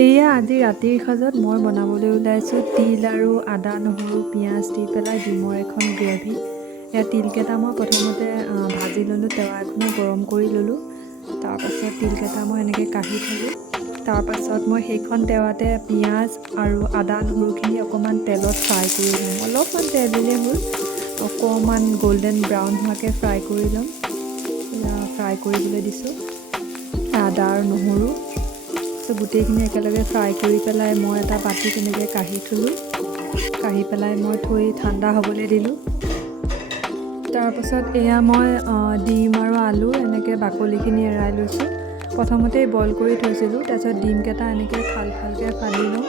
এয়া আজি ৰাতিৰ সাজত মই বনাবলৈ ওলাইছোঁ তিল আৰু আদা নহৰু পিঁয়াজ দি পেলাই ডিমৰ এখন গ্ৰেভি। তিলকেইটা মই প্ৰথমতে ভাজি ল'লোঁ, তেৱা এখনত গৰম কৰি ল'লোঁ। তাৰপাছত তিলকেইটা মই এনেকৈ কাঢ়ি থ'লোঁ। তাৰপাছত মই সেইখন তেৱাতে পিঁয়াজ আৰু আদা নহৰুখিনি অকণমান তেলত ফ্ৰাই কৰি ল'ম। অলপমান তেল দিলেই হ'ল, অকণমান গল্ডেন ব্ৰাউন হোৱাকৈ ফ্ৰাই কৰি ল'ম। ফ্ৰাই কৰিবলৈ দিছোঁ আদা আৰু নহৰু। গোটেইখিনি একেলগে ফ্ৰাই কৰি পেলাই মই এটা বাটিত এনেকৈ কাঢ়ি থ'লোঁ। কাঢ়ি পেলাই মই থৈ ঠাণ্ডা হ'বলৈ দিলোঁ। তাৰপাছত এয়া মই ডিম আৰু আলু এনেকৈ বাকলিখিনি এৰাই লৈছোঁ। প্ৰথমতেই বইল কৰি থৈছিলোঁ, তাৰপিছত ডিমকেইটা এনেকৈ ফালকৈ ফালি লওঁ।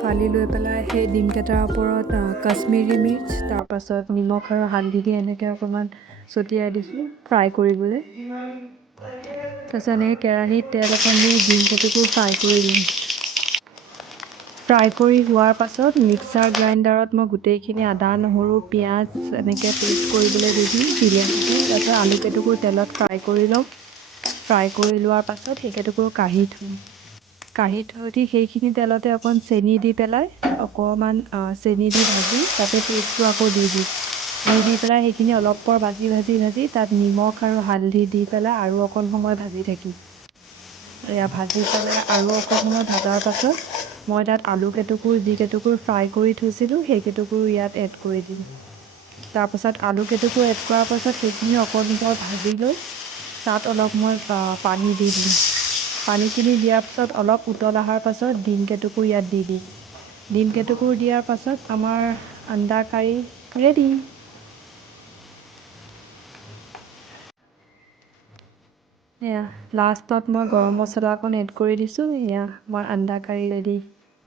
ফালি লৈ পেলাই সেই ডিমকেইটাৰ ওপৰত কাশ্মীৰী মিৰ্চ, তাৰপাছত নিমখ আৰু হালধি দি এনেকৈ অকণমান ছটিয়াই দিছোঁ ফ্ৰাই কৰিবলৈ। তাৰপিছত এনেকৈ কেৰাহীত তেল অকণ দি ডিমকেইটাকো ফ্ৰাই কৰি দিম। ফ্ৰাই কৰি হোৱাৰ পাছত মিক্সাৰ গ্ৰাইণ্ডাৰত মই গোটেইখিনি আদা নহৰু পিঁয়াজ এনেকৈ পেষ্ট কৰিবলৈ দি দিম তিলেদিকে। তাৰপিছত আলুকেইটুকুৰ তেলত ফ্ৰাই কৰি ল'ম। ফ্ৰাই কৰি লোৱাৰ পাছত সেইকেইটুকুৰ কাঢ়ি থ'ম। কাঢ়ি থৈ দি সেইখিনি তেলতে অকণ চেনি দি পেলাই অকণমান চেনি দি ভাজি তাতে পেষ্টটো আকৌ দি দিম। দি পেলাই সেইখিনি অলপ পৰ ভাজি তাত নিমখ আৰু হালধি দি পেলাই আৰু অকণ সময় ভাজি থাকিম। ভাজি পেলাই আৰু অকণ সময় ভজাৰ পাছত মই তাত যিকেইটুকুৰ ফ্ৰাই কৰি থৈছিলোঁ সেইকেইটুকুৰ ইয়াত এড কৰি দিম। তাৰপাছত আলুকেইটুকুৰ এড কৰাৰ পাছত সেইখিনি অকণ ভাজি লৈ তাত অলপ মই পানী দি দিম। পানীখিনি দিয়াৰ পাছত অলপ উতল অহাৰ পাছত ডিমকেইটুকুৰ ইয়াত দি দিম। ডিমকেইটুকুৰ দিয়াৰ পাছত আমাৰ আন্দা কাৰী ৰেডি। লাষ্টত মই গৰম মছলা অকণ এড কৰি দিছোঁ। আমাৰ আন্দা কাৰী ৰেডি।